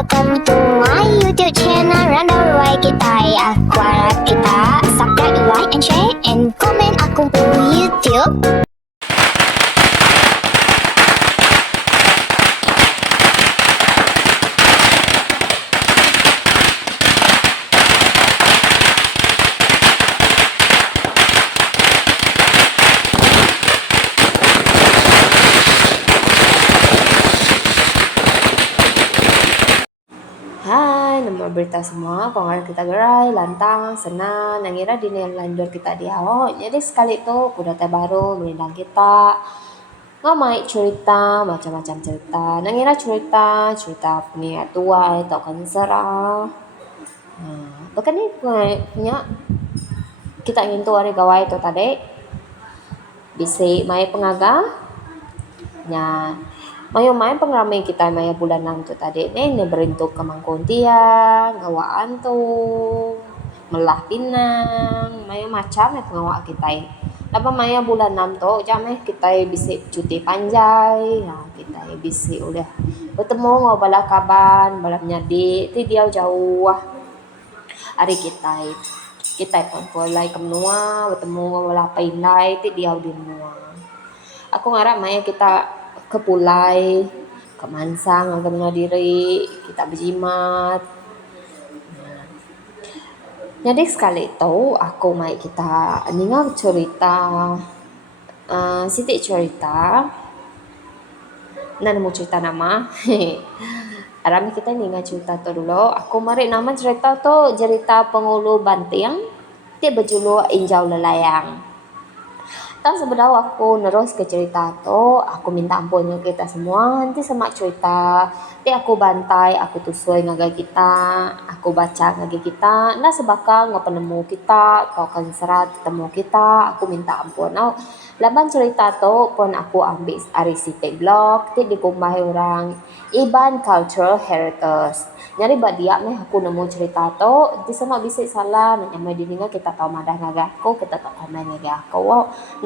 welcome to my YouTube channel Random Roy kita ya. Aku harap kita subscribe, like, and share, and comment aku di YouTube. Hai, nama berita semua, pengarah kita gerai, lantang, senang, nangira di landur kita di awal. Jadi sekali itu kuda baru melindang kita, ngamai cerita, macam-macam cerita. Nangira cerita punya tua atau kanser. Bahkan ni punya kita ingin tu hari gawai tu tadi, bisi mai pengaga, nya mayo main pengramai kita maya bulan 6 tu tadi ni berintuk kemangkon tiang, ngawaan tu, melah pinang, mayo macam pengawak kita. Napa maya bulan 6 tu jam kita bisi cuti panjai, kita bisi udah bertemu ngobala kaban, bala nyadi, ti dia jauh hari kita pun polai kemnua, bertemu ngobala painai, ti dia di menua. Aku ngarap maya kita ke Pulai, ke Mansang, ke Diri, kita berjimat. Jadi sekali itu aku mai kita ningal cerita, sitik cerita, mau cerita nama. Arami kita ningal cerita tu dulu. Aku mari nama cerita tu cerita Pengulu Banting, dia berjuluk Injau Lelayang. Tak sebenarnya aku nerus ke cerita tu, aku minta ampun ke kita semua. Nanti semak cerita, nanti aku bantai, aku tusui ngagai kita, aku baca ngagai kita. Nah sebakang penemu kita, atau kan serat temu kita, aku minta ampun. Nah, laban cerita tu pun aku ambil dari site blog, nanti dikumbah orang Iban Cultural Heritage. Nyari dia aku nemu cerita tu, nanti semua bisa salah, nyamai dininga kita tahu madah ngagaku, kita tahu komen ngagaku.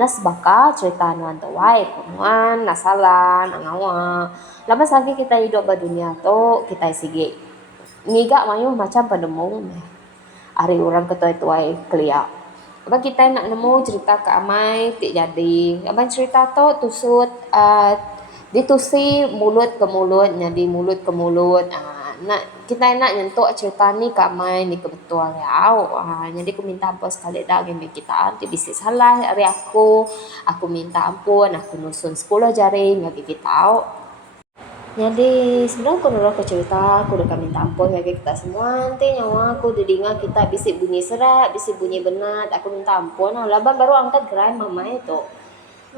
Nas baka cerita nuan tu wai nuan nasalan angawa labas lagi kita hidup di dunia tu kita sige ngiga mayu macam penemu hari orang ketua-tuai kelia apa kita nak nemu cerita ke amai tik jadi apa cerita tu tusut ditusi mulut ke mulut jadi mulut ke mulut nak kita nak nyentuh cerita ni kat mai ni kebetulan ya jadi aku minta ampun sekali dah game kita nanti bisa salah hari aku minta ampun aku nusun 10 jari bagi kita jadi sebenarnya aku nurut ke cerita aku udah minta ampun bagi kita semua nanti nyawa aku didinga kita bisa bunyi serat bisa bunyi benat aku minta ampun laban baru angkat gerai mama itu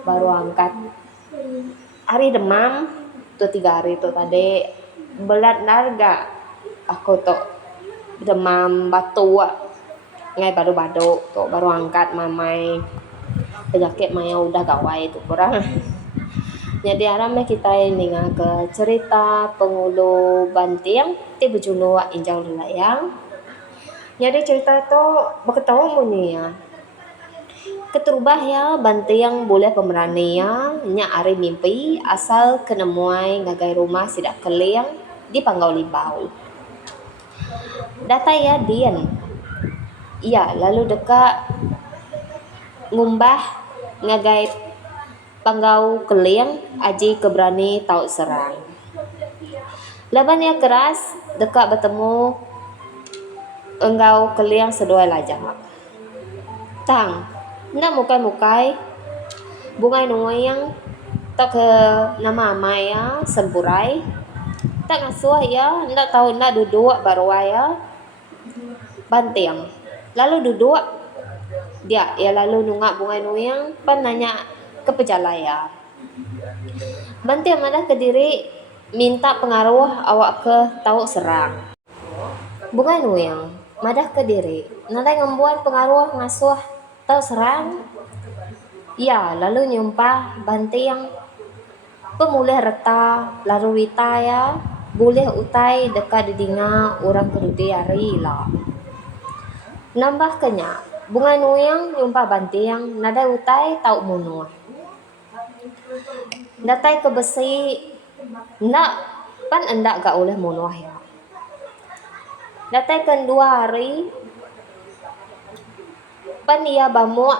baru angkat hari demam tuh 3 hari itu tadi belat narga aku tuh demam batu ngai baru-baru tuh baru angkat mamai penyakit maya udah gawai itu kurang jadi aramnya kita ini ke cerita Pengulu Banting ti berjuluk Injau Lelayang. Jadi cerita itu berketahu munya keterubah ya Banting boleh pemerani ya nya ari mimpi asal kenemuai ngagai rumah sidak keliang di Panggau Libau. Data ya Dian. Iya, lalu dekat ngumbah ngagai Panggau Keliang aji keberani tau serang. Laban ya keras dekat bertemu enggau Keliang sedua lajang. Tang, nak mukai-mukai bungai nungoyang tak ke nama Maya Sempurai. Tak ngasuh ya, nak tahu nak duduk baru ya Banting. Lalu duduk dia ya lalu nungak bungai nuyang pan nanya ke pejalaya. Banting ada ke diri minta pengaruh awak ke tahu serang. Bungai nuyang madah ke diri nanti membuat pengaruh ngasuh tahu serang. Ya lalu nyumpah Banting pemulih reta lalu wita ya boleh utai dekat didinga orang kedudi hari lah. Nambah kenya, bunga nuyang nyumpah Banting nada utai tau munuh. Datai ke besi nak pan endak gak oleh munuh ya. Datai kedua hari pan ia bamu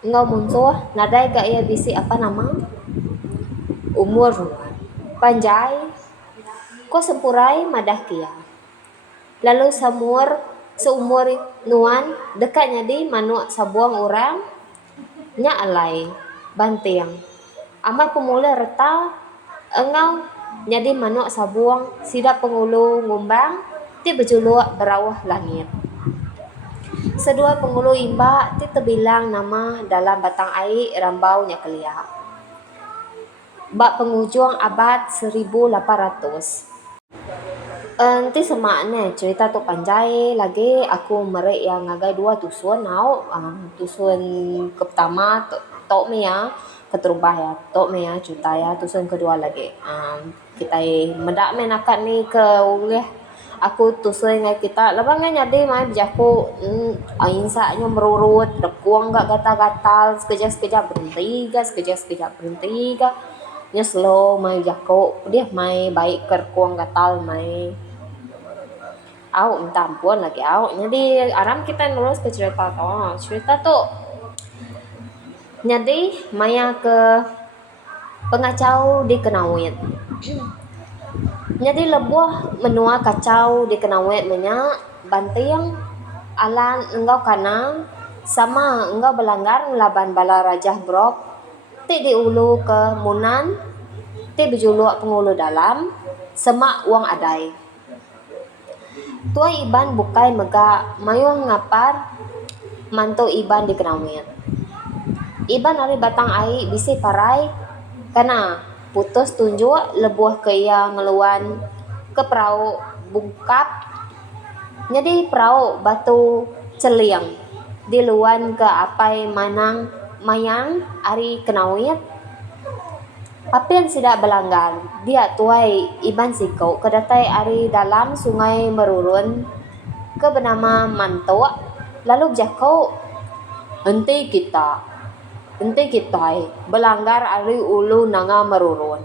ngau muncul nadai ga ia bisi apa nama umur panjai ko sempurai madah kia lalu seumur nuan dekatnya di manu sabuang orang nya alai bantiang amat pemula reta engau jadi manu sabuang sidak pengulu ngumbang ti berjuluk berawah langit. Sedua pengulu imba ti terbilang nama dalam batang air rambau nya kelia. Bak penghujung abad 1800. Nanti semaknya cerita tu panjai lagi aku merek yang ngagai dua tusun nau tusun ke pertama tok mea keterubah ya tok mea juta ya tusun kedua lagi kita mendak menakat ni ke uleh aku tusun ngai kita lepas ngai nyadi mai jaku insanya merurut dekuang gak gatal-gatal sekejap-sekejap berhenti ga sekejap-sekejap berhenti ga nya slow mai jaku dia mai baik kerkuang gatal mai minta ampun lagi jadi aram kita nulis ke cerita tu jadi maya ke pengacau di Kenawit jadi lebuah menua kacau di Kenawit menya bantiang alan enggau kana sama enggau belanggar laban bala rajah brok ti diulu ke munan ti berjuluk pengulu dalam semak uang adai tua iban bukai mega mayung ngapar mantu iban di Kenawit. Iban hari batang ai bisi parai kana putus tunjuk lebuah ke ia ngeluan ke perahu bungkap. Jadi perahu batu celiang di luan ke apai manang mayang ari Kenawit. Apa yang tidak belanggar, dia tuai iban sikau kedatai ari dalam sungai merurun ke bernama Mantua, lalu jakau henti kita belanggar ari ulu nanga merurun.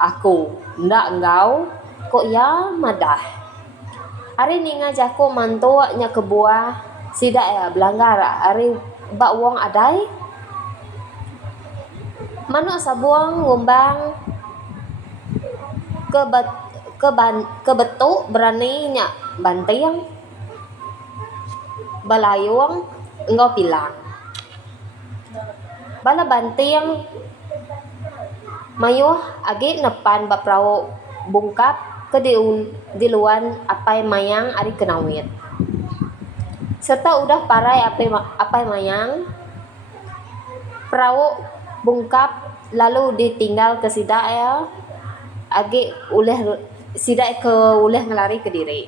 Aku ndak engkau kok ya madah. Ari ninga jako Mantua nya kebuah sidak ya belanggar ari bak wong adai. Manu sabuang ngumbang ke betuk berani nya bantiang balayung engkau pilang bala bantiang mayuh agi nepan baprau bungkap ke di luan apai mayang ari Kenawit serta udah parai apai mayang perahu bungkap lalu ditinggal ke sidak ya agi uleh sidak ke uleh ngelari ke diri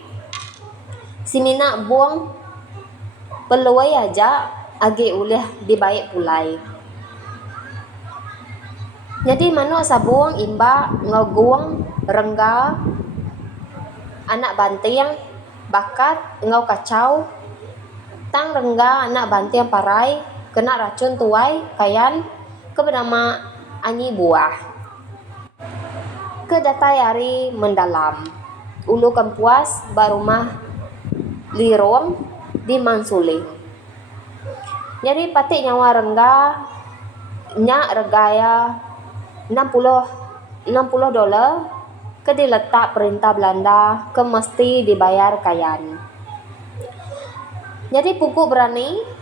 simina buang peluai aja agi uleh dibaik pulai jadi manu sabuang imba ngoguang rengga anak bantiang bakat ngau kacau tang rengga anak bantiang parai kena racun tuai kayan ke bernama Anyi Buah. Ke datai ari mendalam. Ulu Kampuas barumah lirong di Mansuling. Jadi patik nyawa rengga nya regaya $60 ke diletak perintah Belanda ke mesti dibayar kayan. Jadi puku berani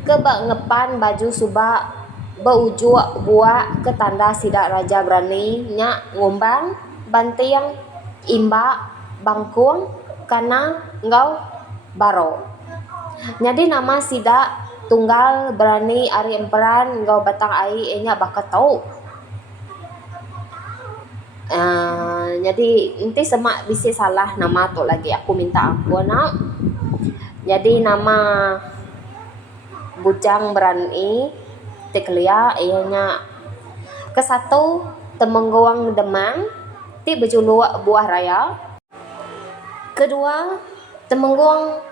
ke bak ngepan baju subak baujuk buah ke tanda sidak raja berani nya ngumbang bantiang imba bangkung kana ngau baro. Jadi nama sidak tunggal berani ari emperan ngau batang ai enya bakat tau. Jadi nanti semak bisi salah nama tu lagi aku minta ampun nak. Jadi nama bujang berani teklia ianya ke satu temenggoang demang ti berjuluk buah raya kedua temenggoang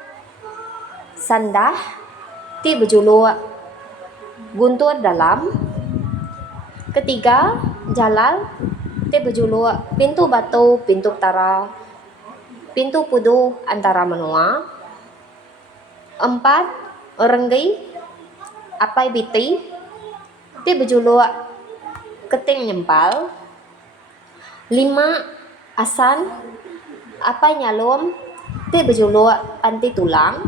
sandah ti berjuluk guntur dalam ketiga jalal ti berjuluk pintu batu pintu utara pintu pudu antara menua. 4 renggi apai biti ti berjuluk keting nyempal. 5 asan apai nyalum ti berjuluk panti tulang.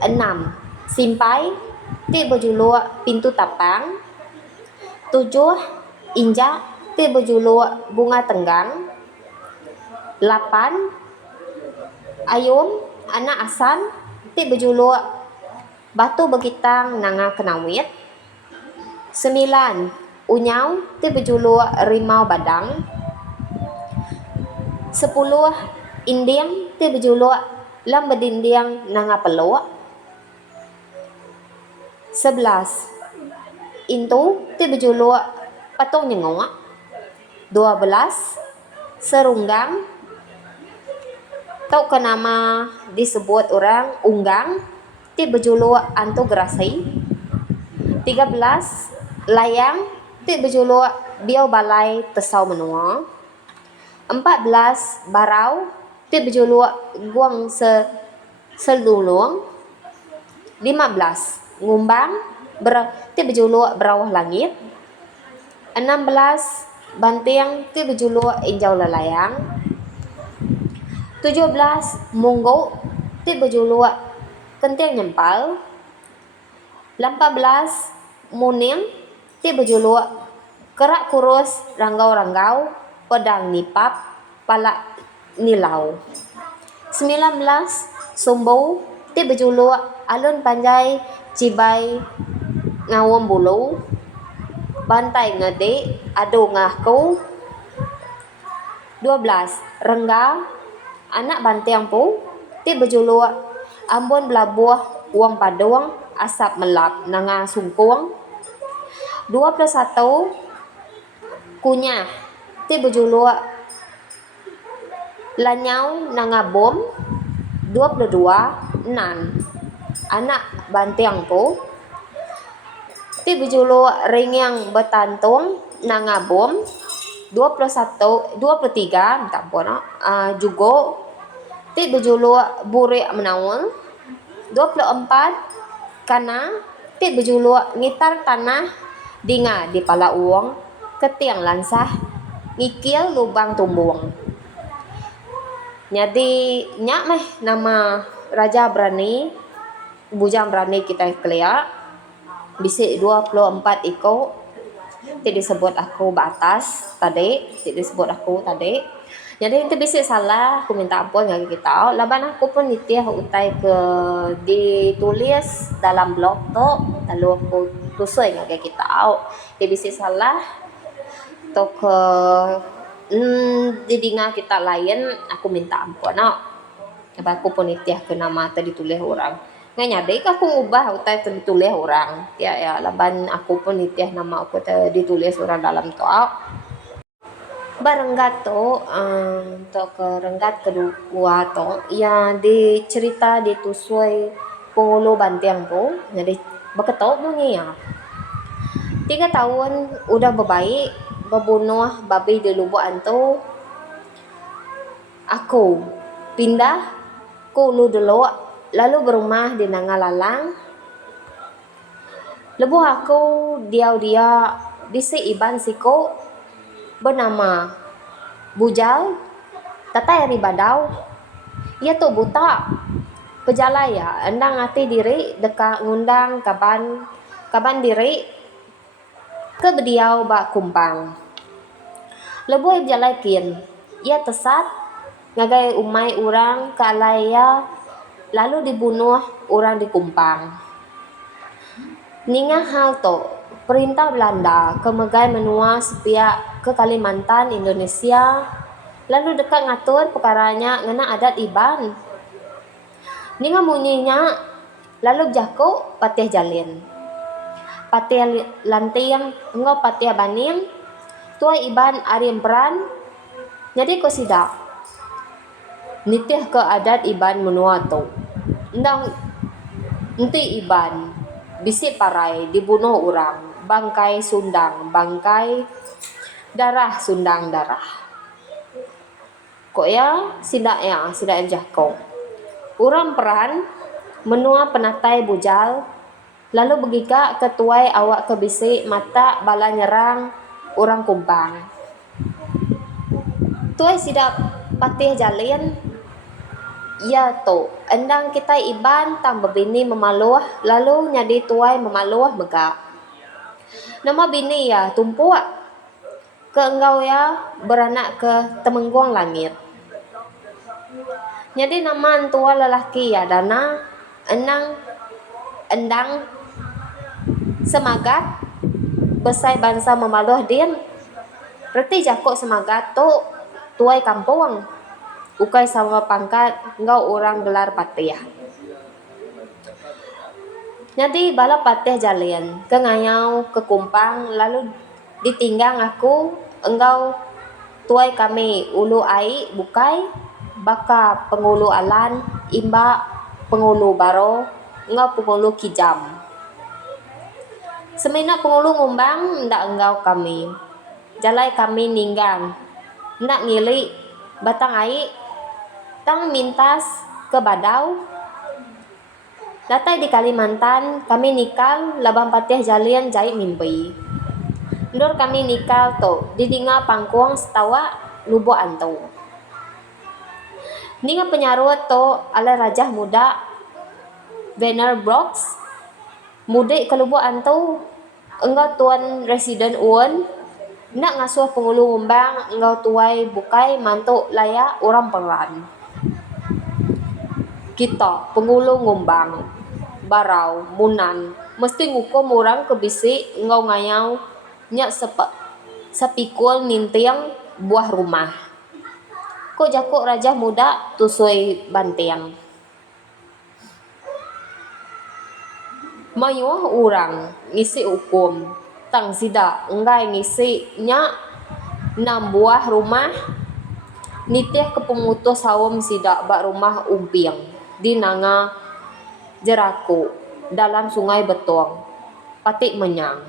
6 simpai ti berjuluk pintu tapang. 7 injak ti berjuluk bunga tenggang. 8 ayum anak asan ti berjuluk batu bekitang nanga kenawit. 9 unyau ti berjuluk rimau badang. 10 inding ti berjuluk lam bedinding nanga peluk. 11 intu ti berjuluk patung nyengok. 12 serunggang tau ke nama disebut orang unggang ti berjuluk antu gerasi. 13 layang ti berjuluk biau balai tesau menua. 14 barau ti berjuluk guang selulung. 15 ngumbang ti berjuluk berawah langit. 16 bantiang ti berjuluk injau lelayang. 17 munggo ti berjuluk kenting nyempal. 18 muning ti berjuluk kerak kurus ranggau-ranggau pedang nipap palak nilau. 19 sumbu ti berjuluk alun panjai cibai ngawam bulu bantai ngede adu ngahku. 12 rengga anak bantiang pu ti berjuluk ambon belabuh uang padung asap melap nanga sungkung. 21 kunyah ti berjuluk lanyau nanga bom. 22 nan anak bantiang pu ti berjuluk ringyang betantung nanga bom. 23 minta ampun juga ti berjuluk burik menaul. 24 kana ti berjuluk ngitar tanah dinga di pala uang ketiang lansah ngikil lubang tumbung. Jadi nyak meh nama raja berani bujang berani kita kelia bisik 24 iko ti disebut aku batas tadi ti disebut aku tadi. Jadi itu bisa salah aku minta ampun ngagi kita. Laban aku pun nitiah utai ke ditulis dalam blog to lalu aku tusui ngagi kita. Dia bisa salah to ke didinga kita lain aku minta ampun. Sebab aku pun nitiah ke nama tadi ditulis orang. Nganyadai aku ngubah utai ditulis orang. Ya laban aku pun nitiah nama aku ditulis orang dalam to. Barenggat to ke renggat kedua to ya di cerita ditusui pengulu bantiang tu jadi beketok bunyi ya 3 tahun udah berbaik berbunuh babi di lubuk antu aku pindah ke ulu dulu lalu berumah di Nangalalang. Lebuh aku dia bisi iban siko bernama Bujal Tata Eri Badau. Ia tu buta pejalaya endang ati diri deka ngundang kaban diri ke bediau ba kumpang. Lebuh jalai kin ia tesat ngagai umai orang ke alaya lalu dibunuh orang di kumpang. Ninga hal to perintah Belanda kemegai menua sepihak ke Kalimantan, Indonesia, lalu dekat ngatur perkaranya ngena adat iban. Ninga munyinya lalu jako patih jalin. Patih lantiang ngo patih baning, tua iban arim peran, jadi ko sidak. Nitih ke adat iban menua to. Ndang enti iban bisi parai dibunuh orang. Bangkai sundang, bangkai darah sundang darah. Kok ya, sidak jako. Urang peran menua penatai bujal, lalu begika ketuai awak kebisi mata bala nyerang orang kumbang. Tuai sidak patih jalin, ya to, endang kita iban tang bebini memaluh, lalu nyadi tuai memaluh megak. Nama bini ya tumpuak ke engkau ya beranak ke temengguang langit. Jadi nama tua lelaki ya dana endang semagat besai bangsa memaluh din. Berarti jakok semagat tu tuai kampung. Ukai sama pangkat engkau orang gelar patih. Jadi bala patih jalian ke ngayau ke kumpang lalu ditinggang aku engkau tuai kami ulu ai bukai baka pengulu alan imba pengulu baro engkau pengulu kijam. Semina pengulu ngumbang ndak engkau kami. Jalai kami ninggang. Ndak ngili batang ai tang mintas ke Badau. Datai di Kalimantan kami nikal labang patih jalian jahit mimpi. Ndur kami nikal to didinga pangkuang setawa lubo antu. Ninga penyarut to ala rajah muda Werner Brooks mudik ke lubo antu engkau tuan residen uan nak ngasuh pengulu ngumbang engkau tuai bukai mantuk layak orang peran. Kita pengulu ngumbang barau munan mesti ngukum orang kebisi engkau ngayau nyak sepikul nintiang buah rumah. Ko jakok raja muda tusui bantiang. Mayuah orang ngisi hukum tang sida enggai ngisi nyak 6 buah rumah nitih ke pemutus sawam sida bak rumah umpiang di nanga Jeraku dalam sungai Betuang patik menyang.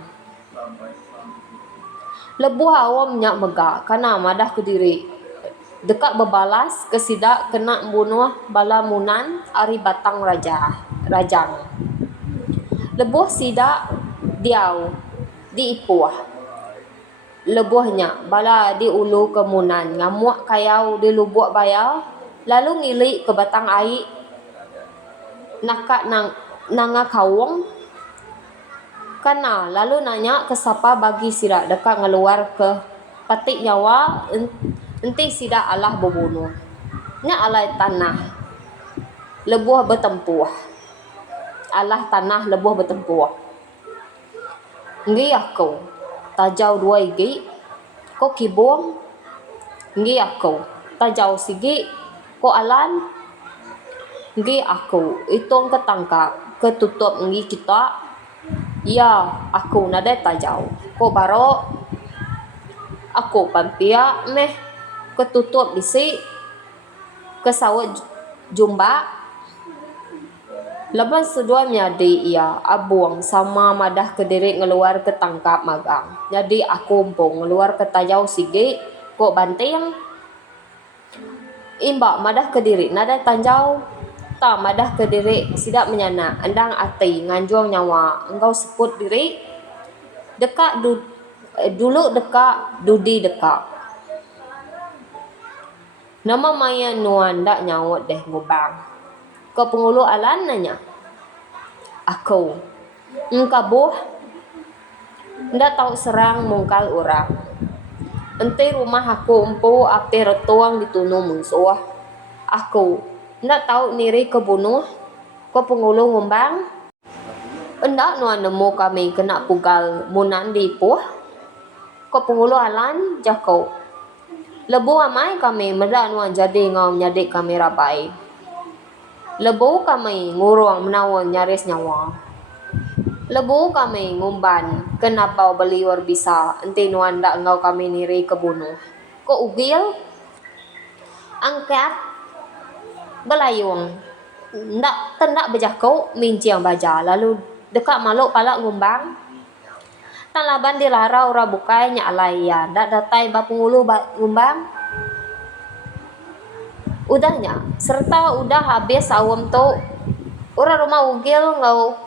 Lebuh awam nyak megak kana madah kediri dekat bebalas kesidak kena bunuh bala munan ari batang rajang. Lebuh sidak diau diipuah. Lebuhnya bala di ulu kemunan ngamuk kayau di lubuk bayau lalu ngilik ke batang ai nakak nanga kawong kana lalu nanya ke siapa bagi sidak dekat ngeluar ke patik nyawa enti sidak Allah berbunuh nya alai tanah lebuh bertempuh Allah tanah lebuh bertempuh ngi aku tajau 2 igi ko kibong ngi aku tajau sigi ko alan ngi aku itong ketangkap ketutup ngi kita ya aku nadai tajau ko baro aku pampia meh ketutup bisi kesawat jumba lepas seduanya di ia abuang sama madah kediri ngeluar ketangkap magang jadi aku umpung ngeluar ke tajau sigi ko banting imba madah kediri nadai tanjau ta madah kediri sidak menyana endang ati nganjuang nyawa engkau sebut diri dekat dulu dekat dudi dekat nama maya nuan dak nyawut deh ngubang ke pengulu alan nanya aku engkabuh ndak tahu serang mungkal orang ente rumah aku empu api retuang ditunu musuh aku ndak tahu niri kebunuh ko pengulu ngumbang endak nuan nemu kami kena pugal munan dipuh ko pengulu alan jako lebu amai kami medak nuan jadi ngau nyadi kami rabai lebu kami ngurung menawon nyaris nyawa lebu kami ngumban kenapa beliur bisa enti nuan ndak ngau kami niri kebunuh ko ugil angkat belayung ndak tendak bejako minciang baja lalu dekat maluk palak ngumbang tan laban dilara ora bukai nya alai ya ndak datai ba pengulu ngumbang Udahnya, serta udah habis sawam tu, orang rumah ugil ngau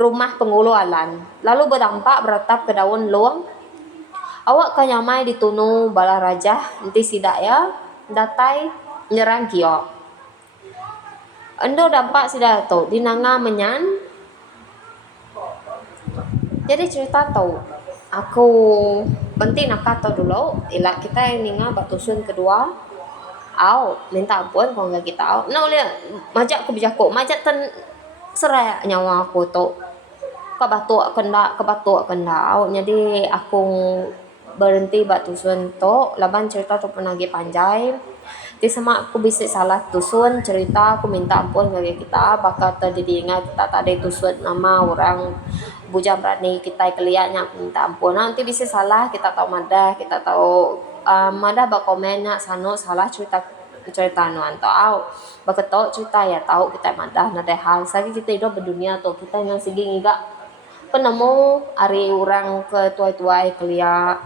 rumah pengulualan. Lalu berdampak beratap ke daun luang. Awak kanyamai ditunu bala raja, nanti sidak ya, datai nyerang kiok. Endo dampak sidak tu, dinanga menyan. Jadi cerita tu, aku penting nak kata dulu, ilak kita yang ninga batusun kedua, minta ampun kalau nggak kita nah oleh majak aku bijako majak ten serai nyawa aku tu kebatuk kenda jadi aku berhenti bak tusun tu laban cerita tu pun lagi panjang di sama aku bisa salah tusun cerita aku minta ampun bagi kita bakal terdiri ingat kita tak ada tusun nama orang bujang berani kita keliaknya minta ampun nanti bisa salah kita tahu madah kita tahu madah bak komennya sano salah cerita nuan tahu baketok cerita ya tahu kita madah nade hal sagi kita hidup berdunia tu kita yang segi ngiga penemu hari orang ke tuai-tuai kelia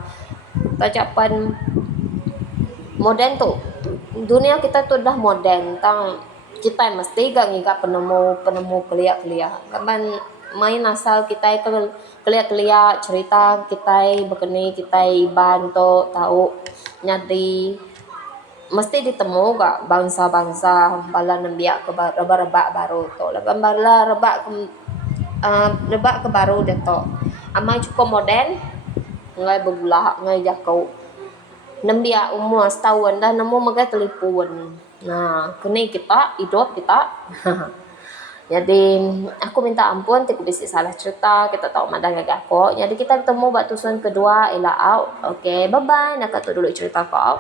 tacapan modern tu dunia kita tu dah modern tang kita mesti gak ngiga penemu kelia kapan main asal kita kelia cerita kita berkeni kita iban tu tahu nyadi mesti ditemu gak bangsa-bangsa bala nembiak ke rebak baru tu leban bala rebak ke baru dia tu amai cukup modern ngai bebulah ngai jakau nembiak umur setahun dah nemu magai telipun nah kini kita hidup kita jadi aku minta ampun aku bisa salah cerita kita tahu madah gagak kok jadi kita bertemu bak tusun kedua ila out okay bye bye nak tu dulu cerita kau